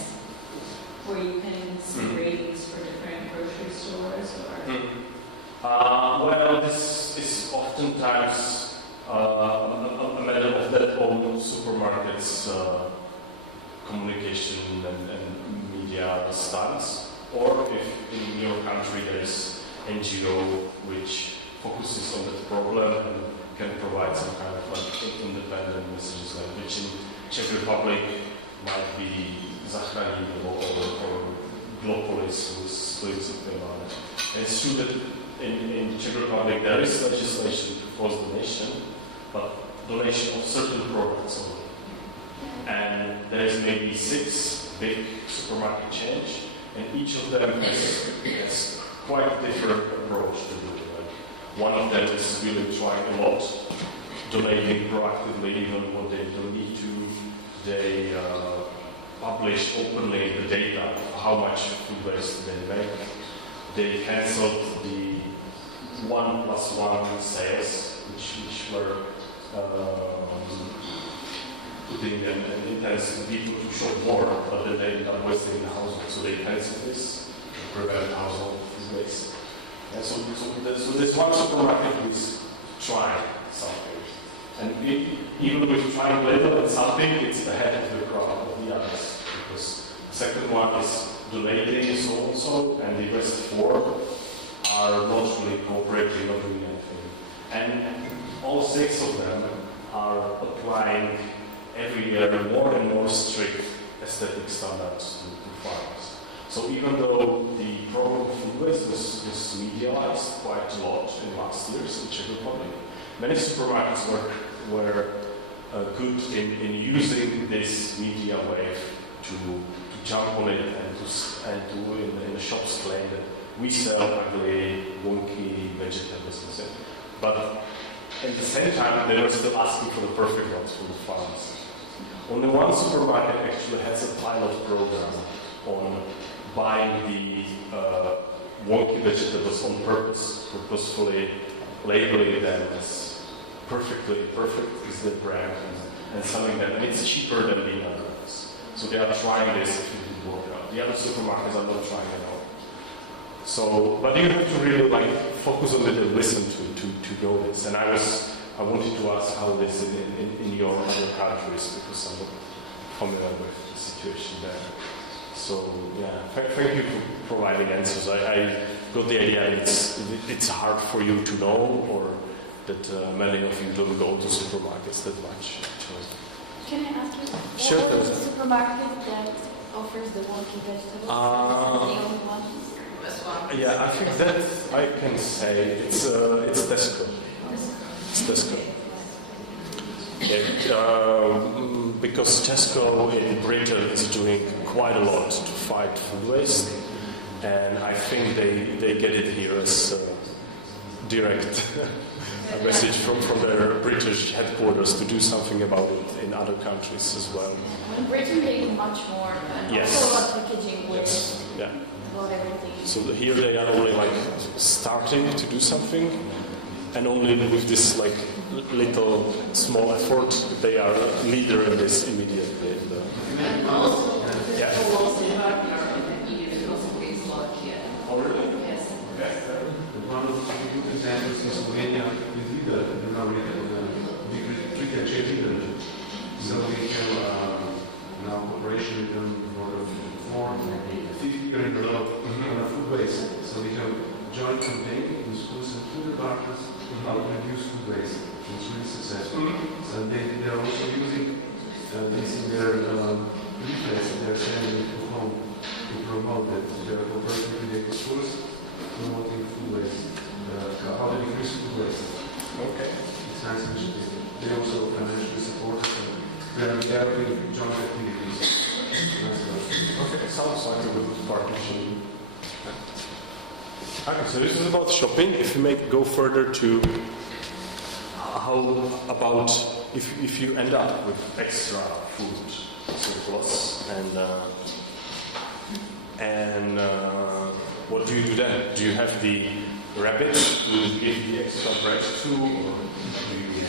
where you can see ratings for different grocery stores? Well, this is oftentimes a matter of that own supermarket's communication and media stance, or if in your country there's NGO which focuses on that problem and can provide some kind of independent messages, which in Czech Republic might be Zachráníme or Glopolis, who is doing something about it. And it's true that in the Czech Republic there is legislation to force donation, but donation of certain products only. And there's maybe 6 big supermarket chains, and each of them has quite different approach to do it. Like, one of them is really trying a lot, donating proactively even what they don't need to. They publish openly the data of how much food waste they make. They cancelled the 1+1 sales, which were putting an intense people to shop more, but then they end up wasting the household. So they cancelled this to prevent household food waste. And so this one supermarket is trying something. And even with trying little at something, it's ahead of the crowd of the others. Because the second one is donating so-and-so, and the rest 4 are not really cooperating, not doing anything. And all 6 of them are applying every year more and more strict aesthetic standards to farmers. So even though the problem of food waste was medialized quite a lot in last years in Czech Republic, many supermarkets were good in using this media wave to jump on it and to in the shops claim that we sell ugly, wonky vegetables. But at the same time, they were still asking for the perfect ones from the farmers. Only one supermarket actually has a pilot program on buying the wonky vegetables on purpose, purposefully labeling them as perfect is the brand and selling them. And it's cheaper than the other ones. So they are trying this if it didn't work out. The other supermarkets are not trying at all. So, but you have to really focus on it and listen to know this. And I wanted to ask how this is in your other countries, because I'm not familiar with the situation there. So yeah, thank you for providing answers. I got the idea it's hard for you to know, or that many of you don't go to supermarkets that much. Can I ask you, sure, what is the supermarket that offers the wonky vegetables? The only one? Yeah, I think that I can say it's Tesco. It's Tesco. Because Tesco in Britain is doing quite a lot to fight food waste, and I think they get it here as direct a message from their British headquarters to do something about it in other countries as well. In Britain they do much more, and yes. also about packaging with yeah. about everything. So here they are only starting to do something, and only with this little small effort they are a leader in this immediately. And also, yeah. Oh really? Yes. Okay. One of the good examples in Slovenia is either big retail chain either. So we have now cooperation with them for 50 years in a row on food waste. So we have joint campaign in schools and kindergartens how to reduce food waste. It's really successful. So they are also using this in their leaflets that they're sending to home to promote that they are cooperating with the schools, promoting food waste, how to decrease food waste. Okay. It's a nice initiative. They also financially support us. They are doing joint activities. Okay, sounds like a good partnership. Okay, so this is about shopping. If you go further to how about if you end up with extra food surplus and what do you do then? Do you have the rabbit to give the extra bread to, or do you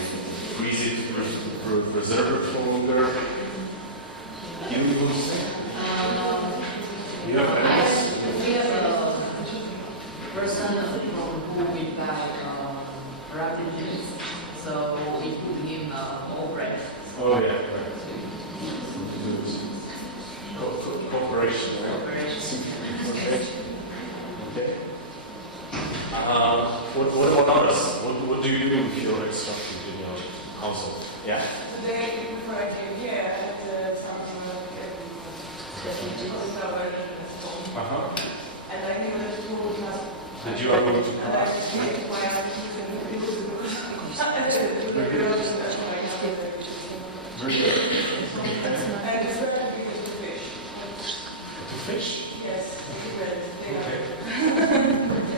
freeze it, preserve it for longer? We have a person who will buy rabbages, so we put him all bread. Oh yeah, right. Cooperation, right? Cooperation. Okay. What about others? What do you do with your extra food in your household? Yeah? Today, before I came here, I had something Uh-huh. and I knew that you would not. That you are going to And I just made my own Very good. And it's very because of fish. Fish? Yes, it's bread. Okay.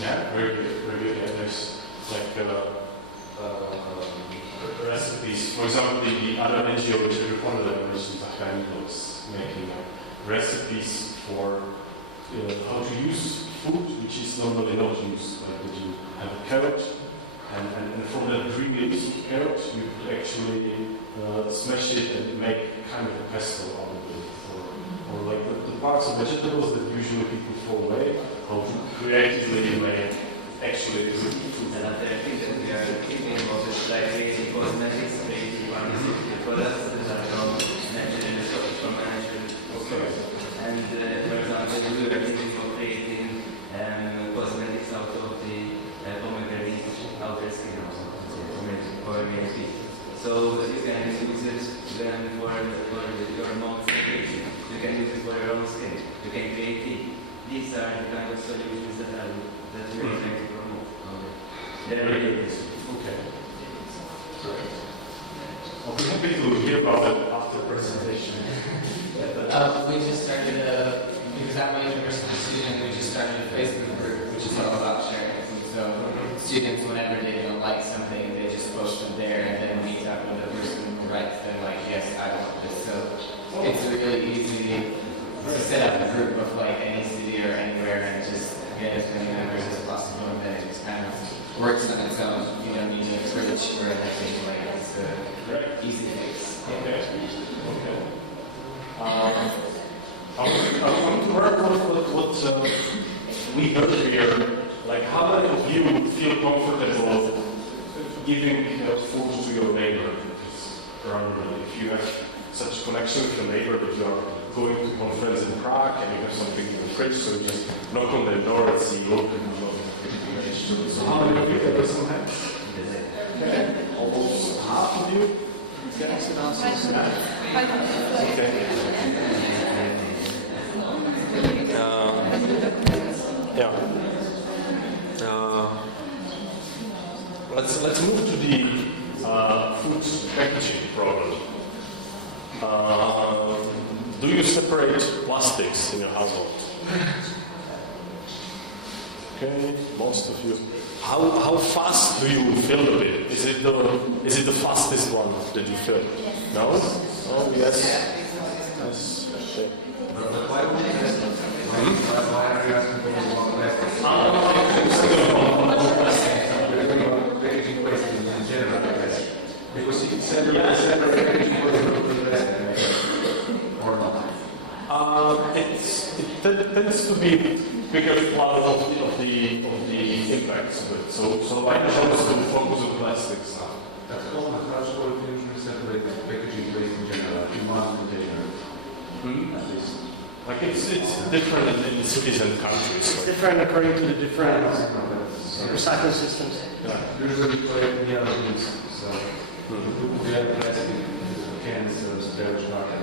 Yeah, very good, very good. Yeah, there's like recipes. For example, the other NGO which I reported that I mentioned, Dohnalova, is making recipes for how to use food which is normally not used. Like that you have a carrot, and from that previous carrot you could actually smash it and make kind of a pesto out of it. Or like the parts of vegetables that usually people throw away, how to creatively make actually good food. And I think that we are thinking about it like creating cosmetics, creating products that are from natural resources, from natural resources. And for example, we were thinking of creating cosmetics out of the pomegranate outer skin or maybe. So you can use it then for your mouth skin. You can use it for your own skin. You can create it. These are the kind of solutions that we are trying to promote. They're really useful. Okay. I'll be happy to hear about that after presentation. We just started because I'm a university student, we just started a Facebook group, which is all about sharing. So students, whenever they don't like something, they just post it there, and then when you talk to the person who writes, they're like, yes, I want this. So it's really easy to set up a group of like any city or anywhere and just get as many members as possible, and then it just kind of works on its own. You don't need to search for anything like it's easy fix. Okay. Okay. I want to learn what we heard here. Like, how many of you feel comfortable giving food to your neighbor around you? If you have such connection with your neighbor that you are going to conference in Prague and you have something in the fridge, so you just knock on the door and see local vegetables. So how many of you ever some hands? Okay. Almost half of you? Yes, okay. Let's move to the food packaging problem. Do you separate plastics in your household? Okay, most of you. How fast do you fill the bin? Is it the fastest one that you fill? Yes. No? Oh yes. Yes. Okay. Why are you asking packaging waste in general? Because you separate packaging waste or not? It tends to be bigger part of the impacts of it. So I chose to focus on plastics now. That's all how you usually separate packaging waste in general, in one container. At least. Like it's different in cities and countries. It's different according to the different recycling systems. Yeah. Usually we collect the other things. So we have plastic cans, beverage carton,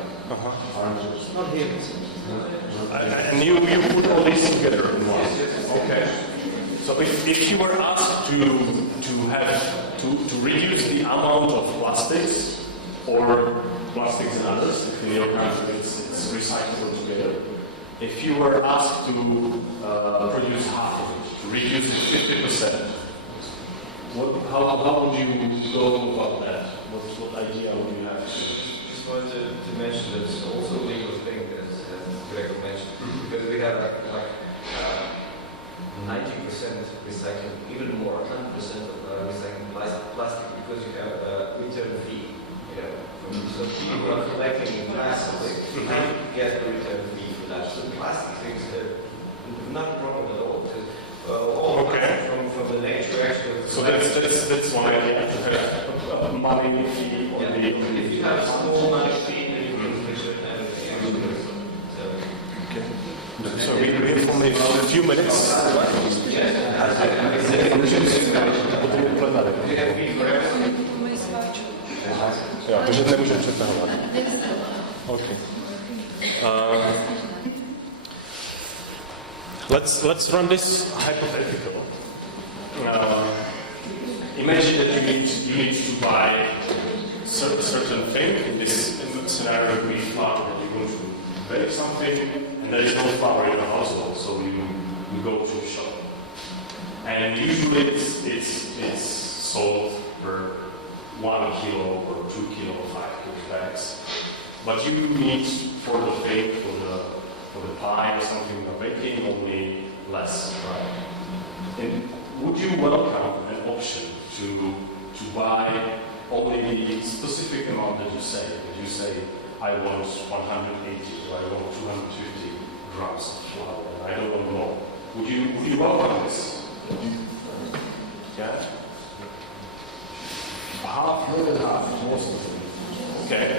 oranges. Not here. And you put all these together in one. Okay. So if you were asked to reduce the amount of plastics or plastics and others, if in your country it's recyclable together. If you were asked to produce half of it, to reduce it 50%, how would you go about that? What idea would you have? Just wanted to mention that it's also a legal thing, as Greg mentioned, because we have like 90% recycling, even more, 100% of recycling plastic, because you have a return fee. So people are collecting in glass, so they can't get a return fee for that. So plastic things are not a problem at all. Because all from the nature actually. So that's one idea. To have money fee on the. If you have a small money fee, then you can return everything. Okay. So we have only a few minutes. Ja, takže nemůžeme přetahovat. Okay. Let's run this hypothetical. Imagine that you need to buy certain thing. In this scenario, we thought that you're going to bake something, and there is no flour in the household, so you go to a shop. And usually it's sold per 1 kilo or 2 kilo, 5 kilo bags. But you need for the bake, for the pie or something, or baking, only less, right? And would you welcome an option to buy only the specific amount that you say? That you say, I want 180 or I want 250 grams of flour, and I don't want more. Would you welcome this? Yeah? Half, more than half, most of them. Okay.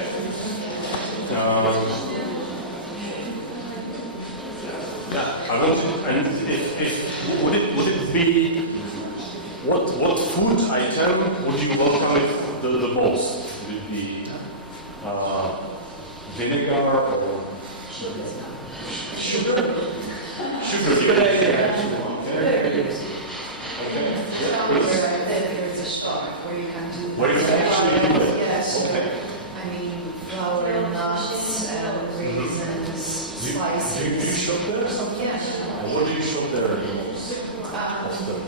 I want to, and would it be, what food item would you welcome it the most? Would it be vinegar or sugar? Sugar, good idea. Okay. There's a shop where you can do Where you can actually do it? Yes. Okay. I mean, flour, nuts, raisins, spices. Do you shop there or something? Yes. And what do you shop there the most often?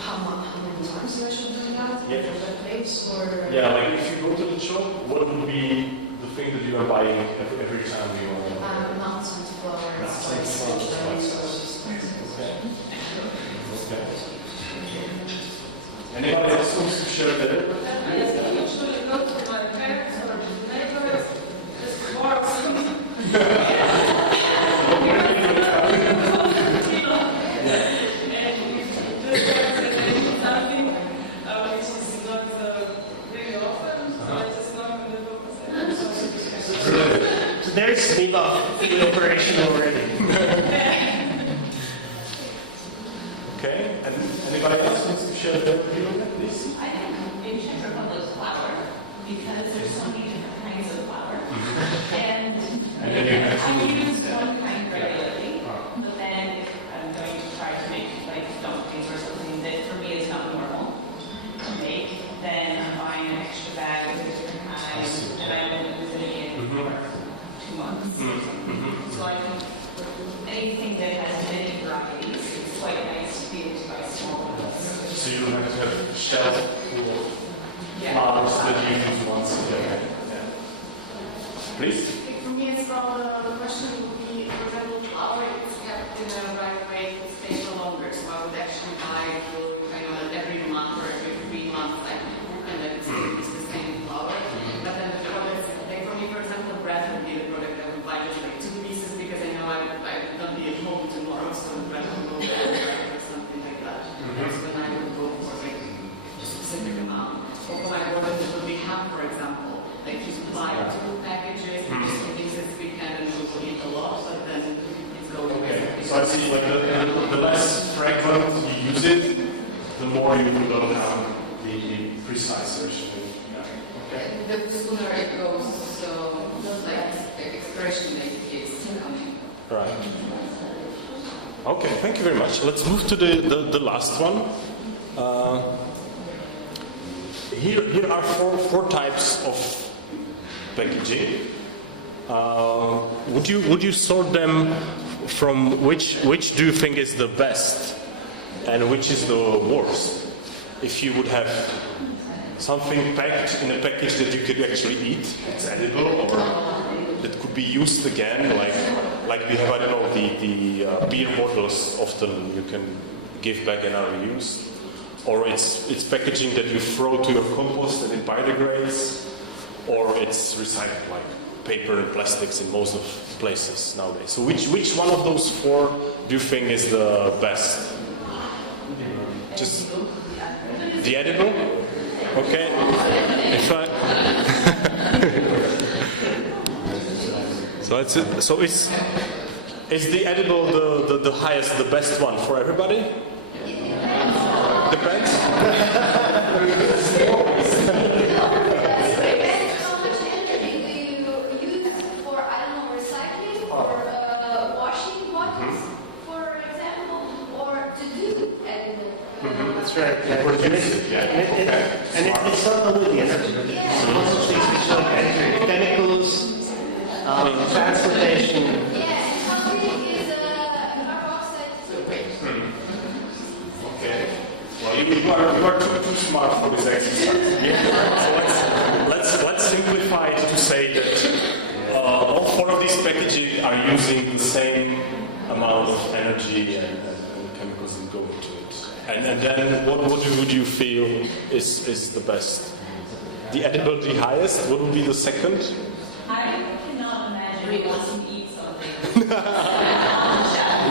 How many times do I shop there now? Yeah. For that place or? Yeah, like if you go to the shop, what would be the thing that you are buying every time you are? Nuts and flour, Nuts and spices. Okay. Okay. Anybody else wants to share there? I usually go to my parents or neighbors, just borrow some. There is MiWa in operation already. Okay, and anybody else wants to share their view on that, please? I think in Czech Republic flour, because there's so many different kinds of flour. And then you have I use one kind regularly, but then if I'm going to try to make like dumplings or something that for me is not normal to make, then I'm buying an extra bag of different kinds, and I won't use it again for 2 months. So I think anything that has many varieties, it's quite nice to be able to buy small ones. So you don't have to have a shelf full of flowers that you use once a day. Yeah. Please? For me, it's all the question would be, for example, flour is kept in the right way to stay for longer. So I would actually buy every month or every 3 months, and then it's the same flour. But then the products, like for me, for example, bread would be the product I would buy just like 2 pieces because I know I would not be at home tomorrow, so the bread will go bad or something like that. That's when I would go for like a specific amount. Or when I ordered it would be ham, for example. Like you buy 2 packages, you use this weekend and you will eat a lot, but then it's going away. Okay, so I see like the less frequent you use it, the more you will have the precise version. Okay. The sooner it goes, so like the expiration date is coming. Right. Okay, thank you very much. Let's move to the last one. Here are four types of packaging. Would you sort them from which do you think is the best and which is the worst? If you would have something packed in a package that you could actually eat, it's edible, or that could be used again, like we have, I don't know, the beer bottles often you can give back and are reused, or it's packaging that you throw to your compost and it biodegrades, or it's recycled like paper and plastics in most of places nowadays. So which one of those four do you think is the best? Just the edible? Okay. If I so is the edible the highest, the best one for everybody? Depends. That's right. And it's not only the energy, it's also things which like chemicals, transportation. you are too smart for this exercise. Let's simplify it to say that all 4 of these packages are using the same amount of energy and chemicals that go into it. And then what would you feel is the best? The edible, the highest? What would be the second? I cannot imagine wanting to eat something.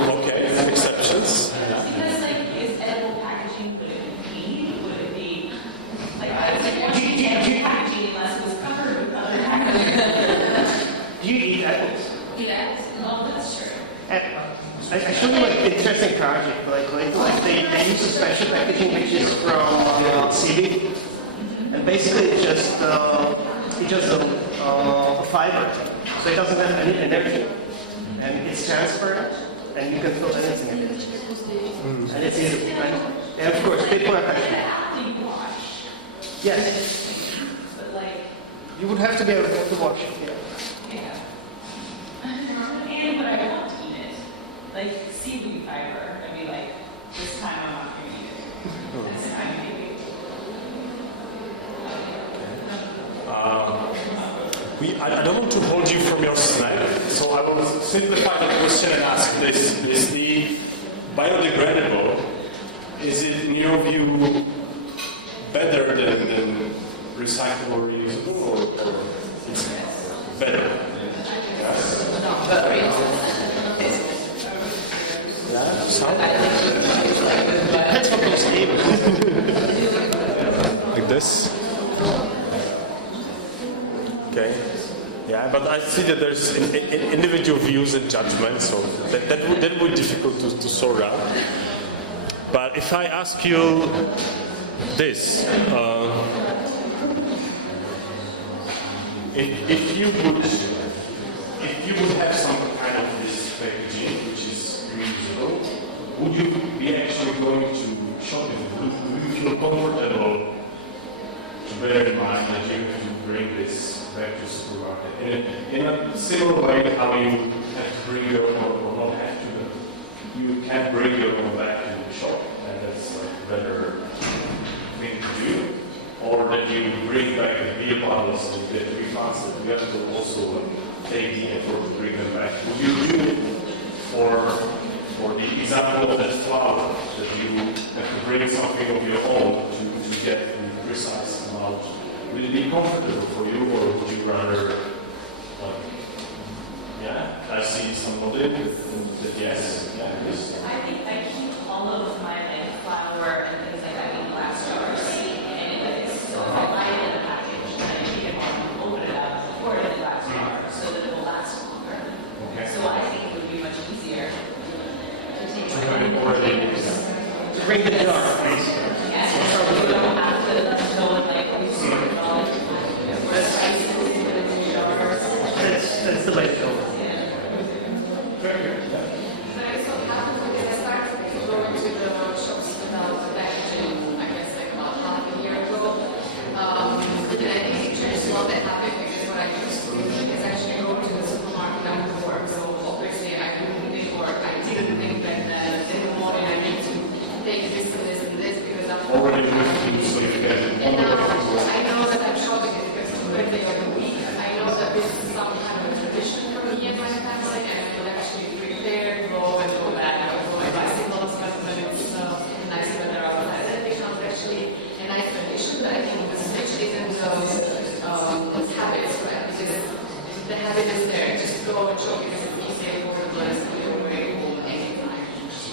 Okay, exceptions. Yeah. Because, like, is edible packaging, would it be? Would it be, like, I was watching edible packaging unless it was covered with other packaging. You eat apples. Yes, well, that's true. I showed you like interesting project, like they use a special packaging which is from seaweed, and basically it's just a fiber, so it doesn't have any energy, and it's transparent, and you can fill anything in it, and it's easy. Right? And of course, paper packaging. After you wash, Yes, but like, you would have to be able to wash it. Yeah. yeah. And but I want to eat it. Like seaweed fiber. I mean, like, this time I'm not going to eat it. This time maybe. I don't want to hold you from your snack, so I will simplify the question and ask this. Is the biodegradable, is it in your view better than recyclable, reusable, or it's better? Yes? Yeah, some? That's what those Like this? Okay. Yeah, but I see that there's individual views and judgments, so that would be difficult to sort out. But if I ask you this, if you would have some kind of this packaging which is reusable, would you be actually going to shop it? Would you feel comfortable to bear in mind that you have to bring this back to the supermarket? In a similar way how you have to bring your own, or not have to, you can bring your own back to the shop, and that's like a better thing to do. Or that you bring back the beer bottles and get refunds that you have to also take the effort to bring them back. Would you do for the example of that flour, that you have to bring something of your own to get the precise amount? Will it be comfortable for you, or would you rather, I see somebody that yes, yes. I think I keep all of my like flour and things like that in glass jars. Anyways, so I buy it in a package and I take it home, open it up, pour it in the glass jar so that it will last longer. Okay. So I think it would be much easier to take it home. Bring the jar, please. Yes, so you don't have to go and like sort it all. Whereas I used to put it in the jars. That's the way to go. But I so happened because I started to go into the shops without packaging, I guess, like about half a year ago. And I think it changed a lot that happened because what I used to do is actually go to the supermarket and work. So obviously I couldn't think, or I didn't think that in the morning I need to take this and this and this because I'm already moved so you can. And now I know that I'm shopping it because it's the birthday of the week. I know that this is some kind of a tradition for me and my family, and I will actually prepare, go and go back. I will go and buy singles when it's nice weather outside. That becomes actually a nice tradition, but I think the switch isn't habits, right? Because the habit is there. Just go and shop because it's easy, affordable, and it's away home anytime.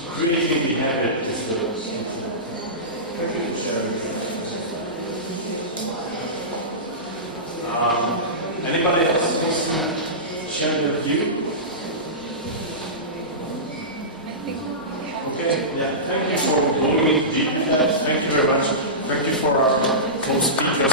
Creating the habit is the anybody else wants to share their view? Okay, yeah. Thank you for going in deep. Thank you very much. Thank you for our speakers.